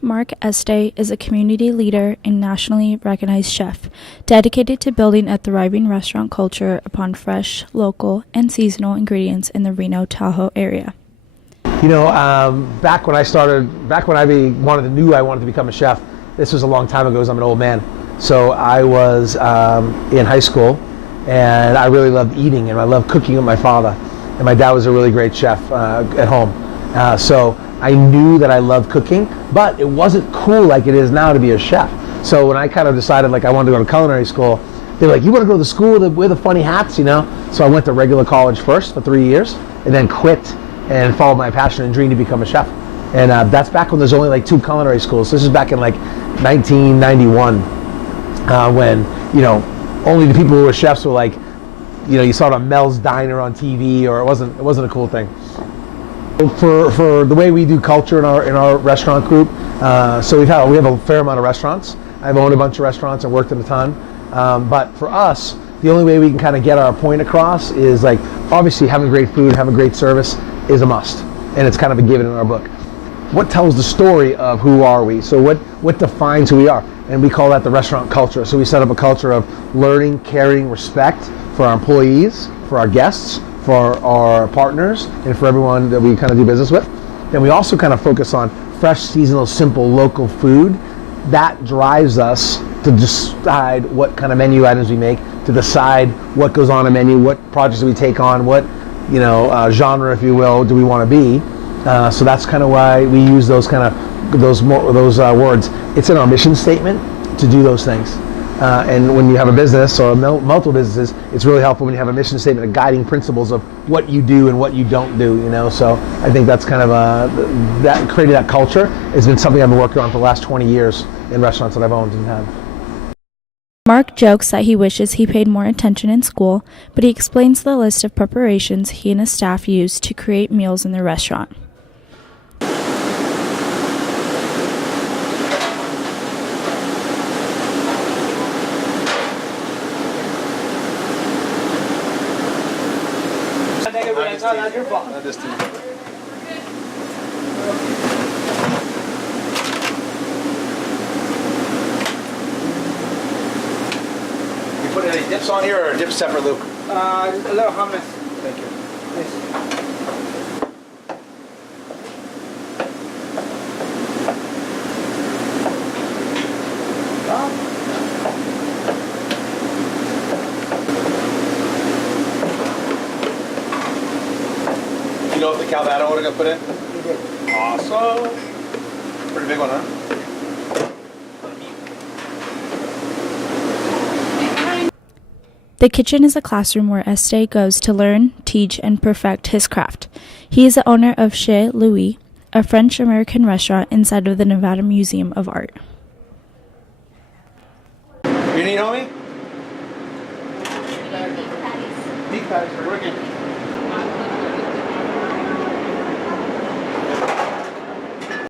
Mark Este is a community leader and nationally recognized chef, dedicated to building a thriving restaurant culture upon fresh, local, and seasonal ingredients in the Reno Tahoe area. You know, back when I knew I wanted to become a chef, this was a long time ago because I'm an old man. So I was in high school, and I really loved eating, and I loved cooking with my father. And my dad was a really great chef at home. So I knew that I loved cooking, but it wasn't cool like it is now to be a chef. So when I kind of decided like I wanted to go to culinary school, they were like, you want to go to the school to wear the funny hats, you know? So I went to regular college first for 3 years, and then quit and followed my passion and dream to become a chef. And that's back when there's only like 2 culinary schools. This is back in like 1991, when, you know, only the people who were chefs were like, you know, you saw it on Mel's Diner on TV, or it wasn't a cool thing. For the way we do culture in our restaurant group, so we have a fair amount of restaurants. I've owned a bunch of restaurants and worked in a ton, but for us, the only way we can kind of get our point across is like, obviously having great food, having great service is a must, and it's kind of a given in our book. What tells the story of who are we? So what defines who we are? And we call that the restaurant culture. So we set up a culture of learning, caring, respect for our employees, for our guests, for our partners, and for everyone that we kind of do business with. Then we also kind of focus on fresh, seasonal, simple, local food. That drives us to decide what kind of menu items we make, to decide what goes on a menu, what projects we take on, what, you know, genre, if you will, do we want to be. So that's kind of why we use those words. It's in our mission statement to do those things. And when you have a business or multiple businesses, it's really helpful when you have a mission statement of guiding principles of what you do and what you don't do, you know. So I think that's kind of that creating that culture has been something I've been working on for the last 20 years in restaurants that I've owned and had. Mark jokes that he wishes he paid more attention in school, but he explains the list of preparations he and his staff use to create meals in their restaurant. Not your fault. Not this team. You put any dips on here or dips separate, Luke? A little hummus. Thank you. Yes. You know if the Calvados would have got put in? He did. Awesome. Pretty big one, huh? The kitchen is a classroom where Este goes to learn, teach, and perfect his craft. He is the owner of Chez Louis, a French-American restaurant inside of the Nevada Museum of Art. You need, homie? Beef patties. Beef patties. We're working.